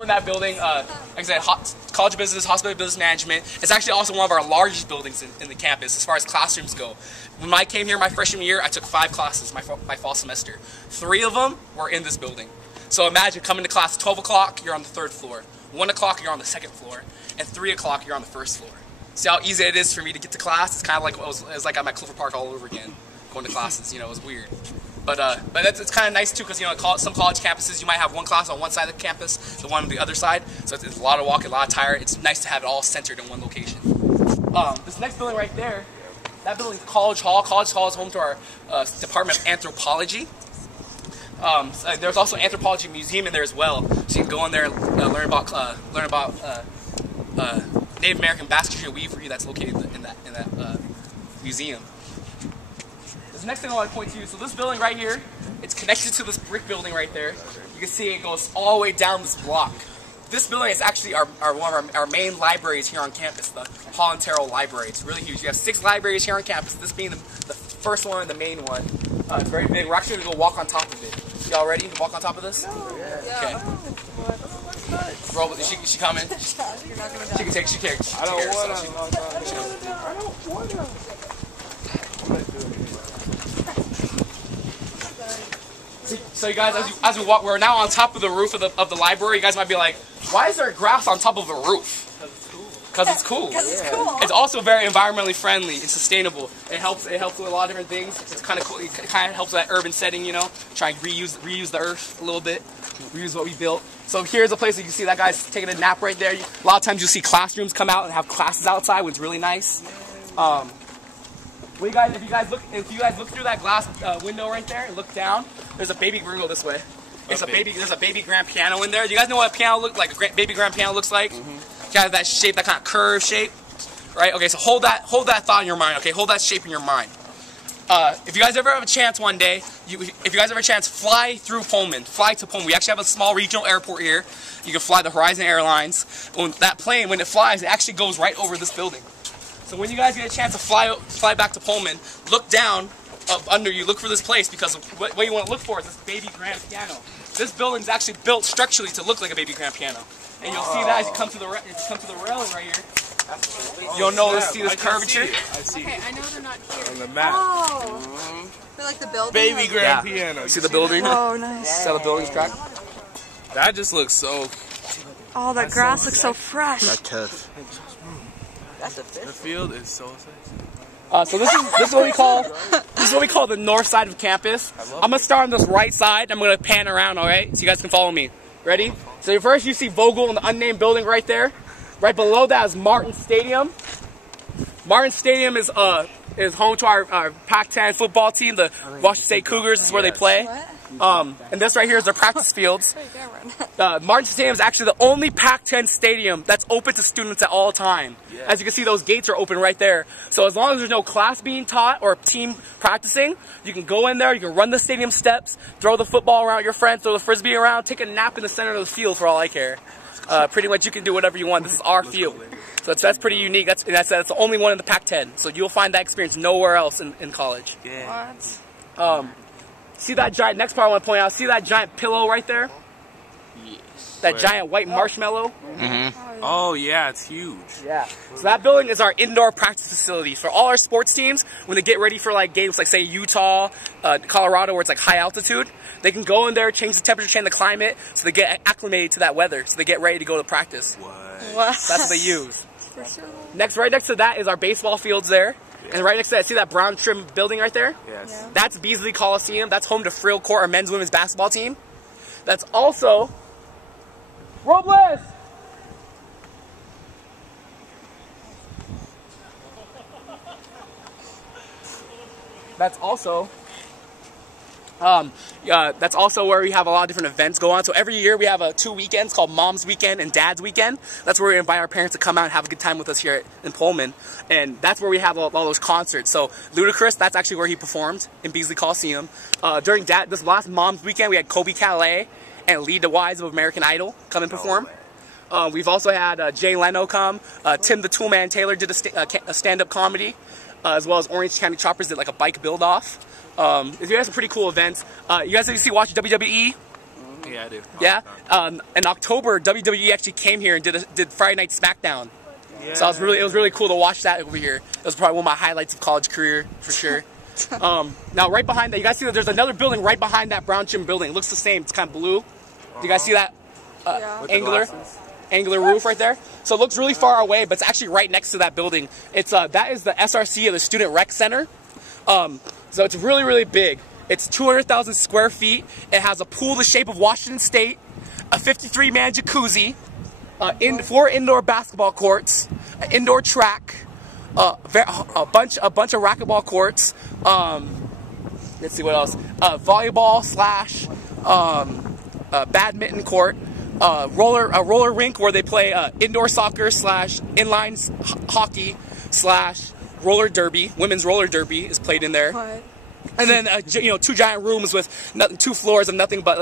In that building, like I said, College of Business, Hospitality Business Management. It's actually also one of our largest buildings in the campus as far as classrooms go. When I came here my freshman year, I took 5 classes my fall semester. 3 of them were in this building. So imagine coming to class at 12 o'clock, you're on the 3rd floor. 1 o'clock, you're on the 2nd floor. And 3 o'clock, you're on the 1st floor. See how easy it is for me to get to class? It's kind of like it was like I'm at Clifford Park all over again, going to classes. You know, it was weird. But it's kind of nice too, because you know, some college campuses you might have one class on one side of the campus, the one on the other side. So it's a lot of walking, a lot of tired. It's nice to have it all centered in one location. This next building right there, that building is College Hall. College Hall is home to our Department of Anthropology. So there's also an anthropology museum in there as well, so you can go in there and learn about Native American basketry and weavery that's located in that museum. The next thing I want to point to you, so this building right here, it's connected to this brick building right there. You can see it goes all the way down this block. This building is actually one of our main libraries here on campus, the Holland Terrell Library. It's really huge. You have 6 libraries here on campus, this being the first one and the main one. It's very big. We're actually going to go walk on top of it. Y'all ready to walk on top of this? Okay. Roll with it. She coming? She can take it. I don't want to. So you guys, as we walk, we're now on top of the roof of the library. You guys might be like, why is there grass on top of a roof? Because it's cool. Because it's cool. It's also very environmentally friendly and sustainable. It helps with a lot of different things. It's kind of cool. It kind of helps that urban setting, you know, try and reuse the earth a little bit, reuse what we built. So here's a place that you can see that guy's taking a nap right there. A lot of times you'll see classrooms come out and have classes outside, which is really nice. If you guys look through that glass window right there and look down, there's a baby. We're gonna go this way. There's a baby grand piano in there. Do you guys know what a piano a baby grand piano looks like? Kind of that shape, that kind of curved shape, right? Okay, so hold that thought in your mind. Okay, hold that shape in your mind. If you guys ever have a chance one day, fly through Pullman. Fly to Pullman. We actually have a small regional airport here. You can fly the Horizon Airlines. That plane, when it flies, it actually goes right over this building. So when you guys get a chance to fly back to Pullman, look down up under you, look for this place, because what you want to look for is this baby grand piano. This building is actually built structurally to look like a baby grand piano, and you'll see that as you come to the railing right here. You'll see this curvature. I see. Okay, I know they're not here. On the map. Oh, they're like the building. Baby grand piano. You see the building? Oh, nice. See how the building's track? That just looks so. Oh, that grass looks so fresh. That's tough. That's a fish. The field is so sexy. So this is what we call the north side of campus. I'm gonna start on this right side. I'm gonna pan around, all right? So you guys can follow me. Ready? So first you see Vogel in the unnamed building right there. Right below that is Martin Stadium. Martin Stadium is home to our Pac-10 football team, the Washington State Cougars. This is where they play. And this right here is their practice fields. Martin Stadium is actually the only Pac-10 stadium that's open to students at all time. As you can see, those gates are open right there. So as long as there's no class being taught or team practicing, you can go in there, you can run the stadium steps, throw the football around your friends, throw the frisbee around, take a nap in the center of the field for all I care. Pretty much you can do whatever you want. This is our field. So that's pretty unique. That's the only one in the Pac-10. So you'll find that experience nowhere else in college. What? See that giant, next part I want to point out, see that giant pillow right there? Yes. That giant white marshmallow? Oh yeah, it's huge. Yeah. So that building is our indoor practice facility for all our sports teams. When they get ready for like games like say Utah, Colorado, where it's like high altitude, they can go in there, change the temperature, change the climate, so they get acclimated to that weather, so they get ready to go to practice. What? That's what they use. Right next to that is our baseball fields there. And right next to that, see that brown trim building right there? Yes. Yeah. That's Beasley Coliseum. That's home to Frill Court, our men's and women's basketball team. That's also Robles! That's also where we have a lot of different events go on. So every year we have 2 weekends called Mom's Weekend and Dad's Weekend. That's where we invite our parents to come out and have a good time with us here in Pullman. And that's where we have all those concerts. So Ludacris, that's actually where he performed in Beasley Coliseum. During this last Mom's Weekend, we had Kobe Calais and Lee DeWise of American Idol come and perform. We've also had Jay Leno come. Tim the Toolman Taylor did a stand-up comedy. As well as Orange County Choppers did like a bike build-off. You guys have some pretty cool events. You guys watch WWE? Yeah, I do. Yeah. In October, WWE actually came here and did Friday Night SmackDown. Yeah. So it was really cool to watch that over here. It was probably one of my highlights of college career for sure. Now right behind that, you guys see that there's another building right behind that brown gym building. It looks the same. It's kind of blue. Do you guys see that angular roof right there? So it looks really far away, but it's actually right next to that building. It's that is the SRC, or the Student Rec Center. So it's really big. It's 200,000 square feet. It has a pool the shape of Washington State, a 53-man jacuzzi, 4 indoor basketball courts, an indoor track, a bunch of racquetball courts. Let's see what else. Volleyball / badminton court. A roller rink where they play indoor soccer / inline hockey / roller derby. Women's roller derby is played in there. What? And then 2 giant rooms with 2 floors of nothing but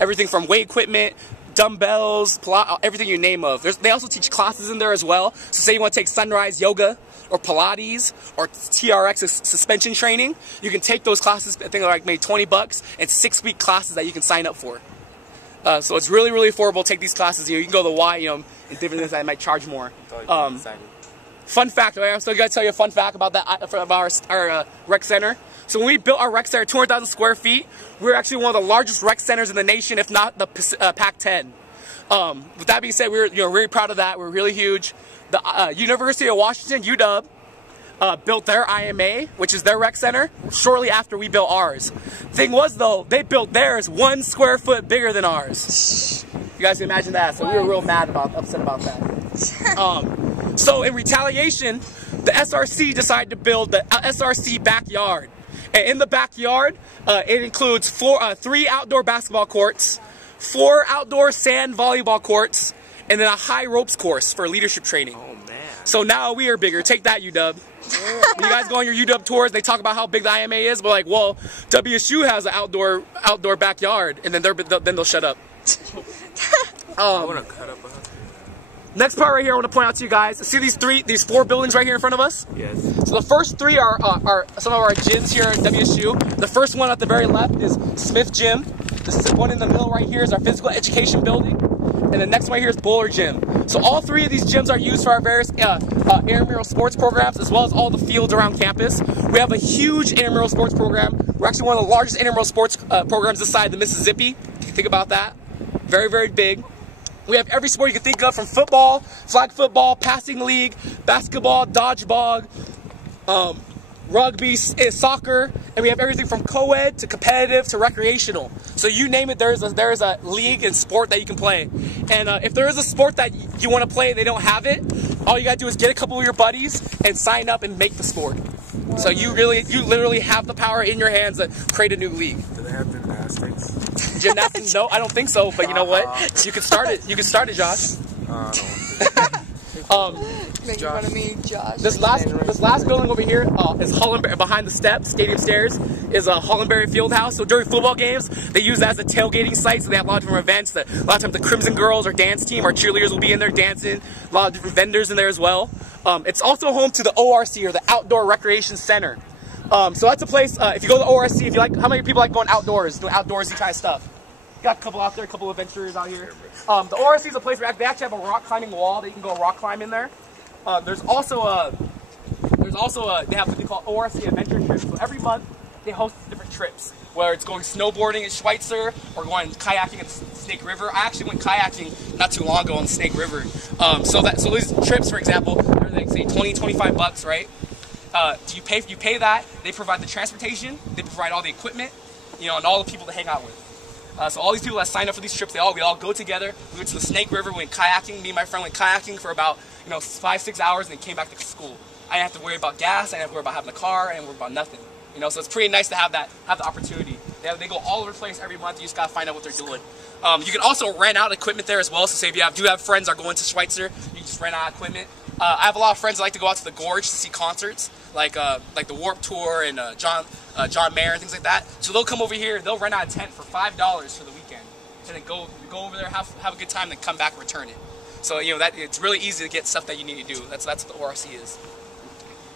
everything from weight equipment, dumbbells, everything you name of. They also teach classes in there as well. So say you want to take sunrise yoga or Pilates or TRX suspension training, you can take those classes. I think they're like maybe $20 and 6-week classes that you can sign up for. So it's really affordable. Take these classes. You can go to the Y, and different things that might charge more. Fun fact. I'm still gonna tell you a fun fact about that about our rec center. So when we built our rec center, 200,000 square feet, we were actually one of the largest rec centers in the nation, if not the Pac-10. With that being said, we were really proud of that. We're really huge. The University of Washington, UW, built their IMA, which is their rec center, shortly after we built ours. Thing was though, they built theirs 1 square foot bigger than ours. You guys can imagine that. So we were real upset about that. So in retaliation, the SRC decided to build the SRC backyard. And in the backyard, it includes 3 outdoor basketball courts, 4 outdoor sand volleyball courts, and then a high ropes course for leadership training. Oh man. So now we are bigger. Take that, UW. When you guys go on your UW tours, they talk about how big the IMA is, but like, well, WSU has an outdoor backyard, and then they'll shut up. I want to cut up behind. Next part right here, I want to point out to you guys. See these 4 buildings right here in front of us? Yes. So the first 3 are some of our gyms here at WSU. The first one at the very left is Smith Gym. The one in the middle right here is our physical education building. And the next one here is Bowler Gym. So all 3 of these gyms are used for our various intramural sports programs, as well as all the fields around campus. We have a huge intramural sports program. We're actually one of the largest intramural sports programs this side of the Mississippi. Think about that. Very big. We have every sport you can think of, from football, flag football, passing league, basketball, dodgeball, rugby, soccer, and we have everything from co-ed to competitive to recreational. So you name it, there is a league and sport that you can play. And if there is a sport that you want to play and they don't have it, all you gotta do is get a couple of your buddies and sign up and make the sport. So you literally have the power in your hands to create a new league. Do they have gymnastics? Gymnastics? No, I don't think so. But you know what? You can start it. You can start it, Josh. Making fun of me, Josh. This last building over here is Hollenberry. Behind the steps, stadium stairs, is a Hollenberry Fieldhouse. So during football games, they use that as a tailgating site. So they have a lot of different events. A lot of times the Crimson Girls or dance team, our cheerleaders will be in there dancing. A lot of different vendors in there as well. It's also home to the ORC, or the Outdoor Recreation Center. So that's a place. If you go to the ORC, if you like, how many people like going outdoors, doing outdoorsy kind of stuff? Got a couple out there, a couple of adventurers out here. The ORC is a place where they actually have a rock climbing wall that you can go rock climb in there. There's also they have what they call ORC adventure trips. So every month they host different trips, whether it's going snowboarding in Schweitzer or going kayaking in the Snake River. I actually went kayaking not too long ago on the Snake River. So these trips, for example, they're like say $20-25, right? You pay that. They provide the transportation. They provide all the equipment, and all the people to hang out with. So all these people that sign up for these trips, we all go together. We went to the Snake River, we went kayaking. Me and my friend went kayaking for about 5-6 hours, and then came back to school. I didn't have to worry about gas. I didn't have to worry about having a car. I didn't worry about nothing. So it's pretty nice to have the opportunity. They go all over the place every month. You just gotta find out what they're doing. You can also rent out equipment there as well. So say if you do have friends that are going to Schweitzer, you can just rent out equipment. I have a lot of friends that like to go out to the Gorge to see concerts, like the Warped Tour and John Mayer and things like that. So they'll come over here, they'll rent out a tent for $5 for the weekend, and then go over there, have a good time, then come back and return it. So that it's really easy to get stuff that you need to do. That's what the ORC is.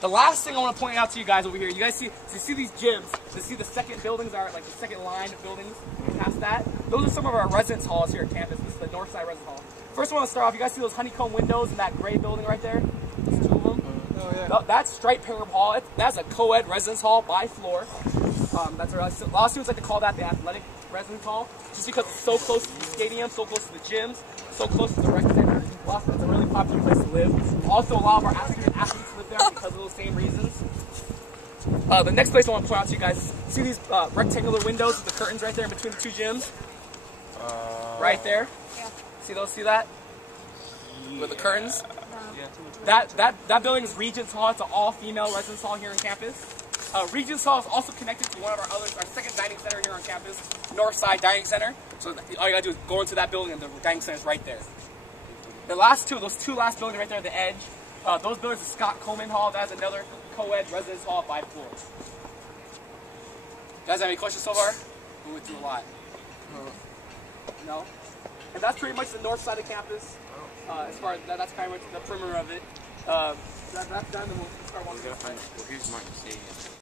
The last thing I want to point out to you guys over here, you see these gyms, you see the second buildings are like the second line of buildings past that. Those are some of our residence halls here at campus. This is the north side residence hall. First, I want to start off. You guys see those honeycomb windows in that gray building right there? There's two of them. Oh yeah. That's Striped Pyramid Hall. That's a co-ed residence hall by floor. That's a lot of students like to call that the athletic residence hall, just because it's so close to the stadium, so close to the gyms, so close to the rec center. Plus, it's a really popular place to live. Also, a lot of our athletes live there because of those same reasons. The next place I want to point out to you guys, see these rectangular windows with the curtains right there in between the two gyms? Right there. Yeah. See that? With the curtains? That building is Regents Hall. It's an all-female residence hall here on campus. Regents Hall is also connected to one of our second dining center here on campus, Northside Dining Center. So all you gotta do is go into that building and the dining center is right there. Those two last buildings right there at the edge, those buildings are Scott Coleman Hall. That's another co-ed residence hall by floor. Guys, have any questions so far? We went through a lot. No? And that's pretty much the north side of campus. As far as that's kind of the perimeter of it. That's done, then we'll start one. Well, here's Martin Stadium.